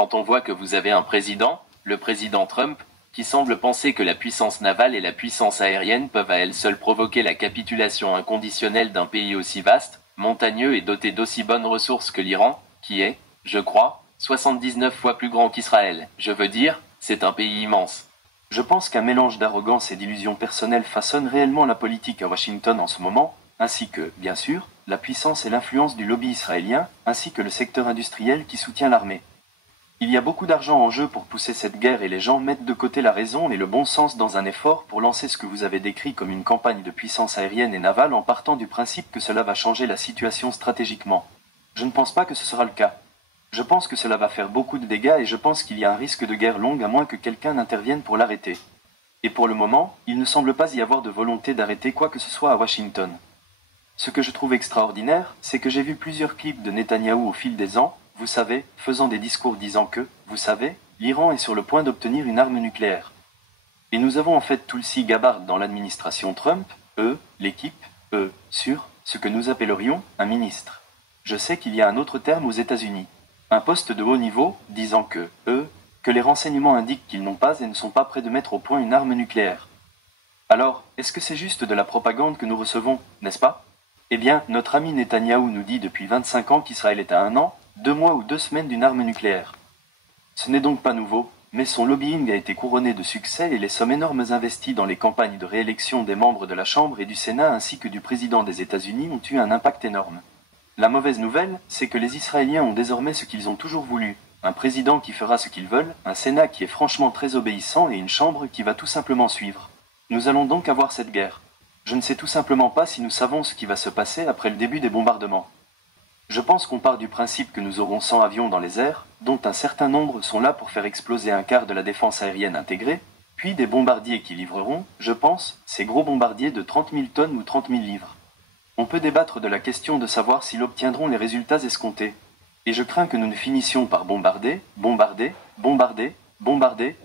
quand on voit que vous avez un président, le président Trump, qui semble penser que la puissance navale et la puissance aérienne peuvent à elles seules provoquer la capitulation inconditionnelle d'un pays aussi vaste, montagneux et doté d'aussi bonnes ressources que l'Iran, qui est, je crois, 79 fois plus grand qu'Israël. Je veux dire, c'est un pays immense. Je pense qu'un mélange d'arrogance et d'illusions personnelles façonne réellement la politique à Washington en ce moment, ainsi que, bien sûr, la puissance et l'influence du lobby israélien, ainsi que le secteur industriel qui soutient l'armée. Il y a beaucoup d'argent en jeu pour pousser cette guerre et les gens mettent de côté la raison et le bon sens dans un effort pour lancer ce que vous avez décrit comme une campagne de puissance aérienne et navale en partant du principe que cela va changer la situation stratégiquement. Je ne pense pas que ce sera le cas. Je pense que cela va faire beaucoup de dégâts et je pense qu'il y a un risque de guerre longue à moins que quelqu'un n'intervienne pour l'arrêter. Et pour le moment, il ne semble pas y avoir de volonté d'arrêter quoi que ce soit à Washington. Ce que je trouve extraordinaire, c'est que j'ai vu plusieurs clips de Netanyahou au fil des ans, vous savez, faisant des discours disant que, vous savez, l'Iran est sur le point d'obtenir une arme nucléaire. Et nous avons en fait Tulsi Gabbard dans l'administration Trump, l'équipe, sur ce que nous appellerions un ministre. Je sais qu'il y a un autre terme aux États-Unis. Un poste de haut niveau, disant que les renseignements indiquent qu'ils n'ont pas et ne sont pas prêts de mettre au point une arme nucléaire. Alors, est-ce que c'est juste de la propagande que nous recevons, n'est-ce pas? Eh bien, notre ami Netanyahou nous dit depuis 25 ans qu'Israël est à 1 an, 2 mois ou 2 semaines d'une arme nucléaire. Ce n'est donc pas nouveau, mais son lobbying a été couronné de succès et les sommes énormes investies dans les campagnes de réélection des membres de la Chambre et du Sénat ainsi que du président des États-Unis ont eu un impact énorme. La mauvaise nouvelle, c'est que les Israéliens ont désormais ce qu'ils ont toujours voulu, un président qui fera ce qu'ils veulent, un Sénat qui est franchement très obéissant et une Chambre qui va tout simplement suivre. Nous allons donc avoir cette guerre. Je ne sais tout simplement pas si nous savons ce qui va se passer après le début des bombardements. Je pense qu'on part du principe que nous aurons 100 avions dans les airs, dont un certain nombre sont là pour faire exploser un quart de la défense aérienne intégrée, puis des bombardiers qui livreront, je pense, ces gros bombardiers de 30 000 tonnes ou 30 000 livres. On peut débattre de la question de savoir s'ils obtiendront les résultats escomptés. Et je crains que nous ne finissions par bombarder,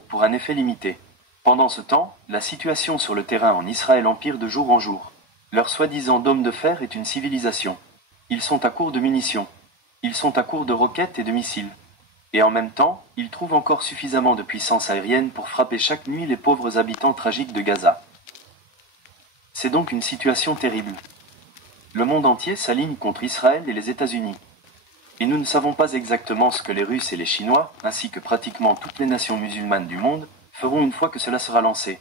pour un effet limité. Pendant ce temps, la situation sur le terrain en Israël empire de jour en jour. Leur soi-disant dôme de fer est une civilisation. Ils sont à court de munitions. Ils sont à court de roquettes et de missiles. Et en même temps, ils trouvent encore suffisamment de puissance aérienne pour frapper chaque nuit les pauvres habitants tragiques de Gaza. C'est donc une situation terrible. Le monde entier s'aligne contre Israël et les États-Unis. Et nous ne savons pas exactement ce que les Russes et les Chinois, ainsi que pratiquement toutes les nations musulmanes du monde, feront une fois que cela sera lancé.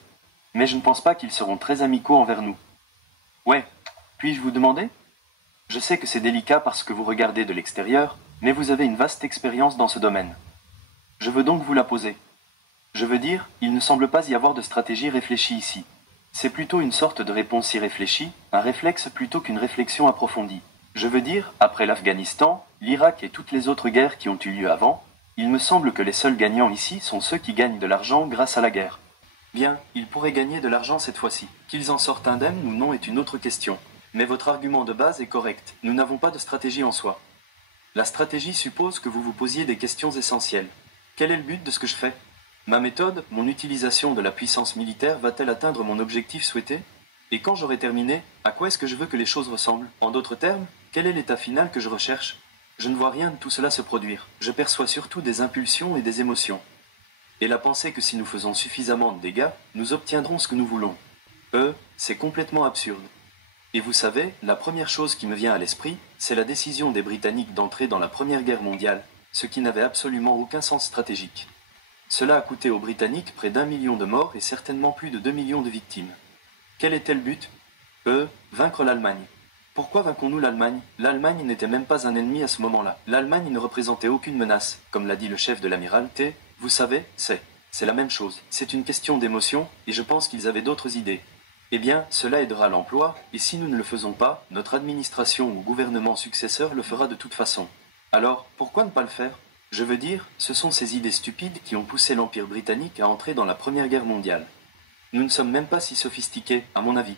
Mais je ne pense pas qu'ils seront très amicaux envers nous. Ouais, puis-je vous demander ? Je sais que c'est délicat parce que vous regardez de l'extérieur, mais vous avez une vaste expérience dans ce domaine. Je veux donc vous la poser. Je veux dire, il ne semble pas y avoir de stratégie réfléchie ici. C'est plutôt une sorte de réponse irréfléchie, un réflexe plutôt qu'une réflexion approfondie. Je veux dire, après l'Afghanistan, l'Irak et toutes les autres guerres qui ont eu lieu avant, il me semble que les seuls gagnants ici sont ceux qui gagnent de l'argent grâce à la guerre. Bien, ils pourraient gagner de l'argent cette fois-ci. Qu'ils en sortent indemnes ou non est une autre question. Mais votre argument de base est correct. Nous n'avons pas de stratégie en soi. La stratégie suppose que vous vous posiez des questions essentielles. Quel est le but de ce que je fais ? Ma méthode, mon utilisation de la puissance militaire va-t-elle atteindre mon objectif souhaité ? Et quand j'aurai terminé, à quoi est-ce que je veux que les choses ressemblent ? En d'autres termes, quel est l'état final que je recherche ? Je ne vois rien de tout cela se produire. Je perçois surtout des impulsions et des émotions. Et la pensée que si nous faisons suffisamment de dégâts, nous obtiendrons ce que nous voulons. C'est complètement absurde. Et vous savez, la première chose qui me vient à l'esprit, c'est la décision des Britanniques d'entrer dans la Première Guerre mondiale, ce qui n'avait absolument aucun sens stratégique. Cela a coûté aux Britanniques près d'1 million de morts et certainement plus de 2 millions de victimes. Quel était le but ? Vaincre l'Allemagne. Pourquoi vainquons-nous l'Allemagne ? L'Allemagne n'était même pas un ennemi à ce moment-là. L'Allemagne ne représentait aucune menace. Comme l'a dit le chef de l'amirauté, vous savez, c'est la même chose. C'est une question d'émotion, et je pense qu'ils avaient d'autres idées. Eh bien, cela aidera l'emploi, et si nous ne le faisons pas, notre administration ou gouvernement successeur le fera de toute façon. Alors, pourquoi ne pas le faire ? Je veux dire, ce sont ces idées stupides qui ont poussé l'Empire britannique à entrer dans la Première Guerre mondiale. Nous ne sommes même pas si sophistiqués, à mon avis.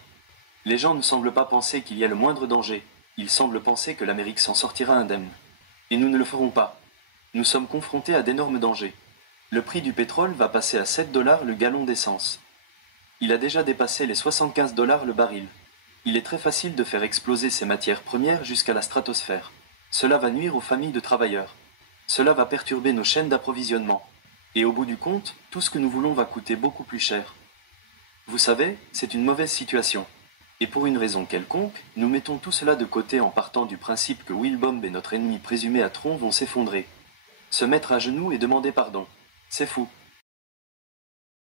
Les gens ne semblent pas penser qu'il y a le moindre danger. Ils semblent penser que l'Amérique s'en sortira indemne. Et nous ne le ferons pas. Nous sommes confrontés à d'énormes dangers. Le prix du pétrole va passer à 7 $ le gallon d'essence. Il a déjà dépassé les 75 $ le baril. Il est très facile de faire exploser ces matières premières jusqu'à la stratosphère. Cela va nuire aux familles de travailleurs. Cela va perturber nos chaînes d'approvisionnement. Et au bout du compte, tout ce que nous voulons va coûter beaucoup plus cher. Vous savez, c'est une mauvaise situation. Et pour une raison quelconque, nous mettons tout cela de côté en partant du principe que Wilbomb et notre ennemi présumé à Tron vont s'effondrer. Se mettre à genoux et demander pardon. C'est fou.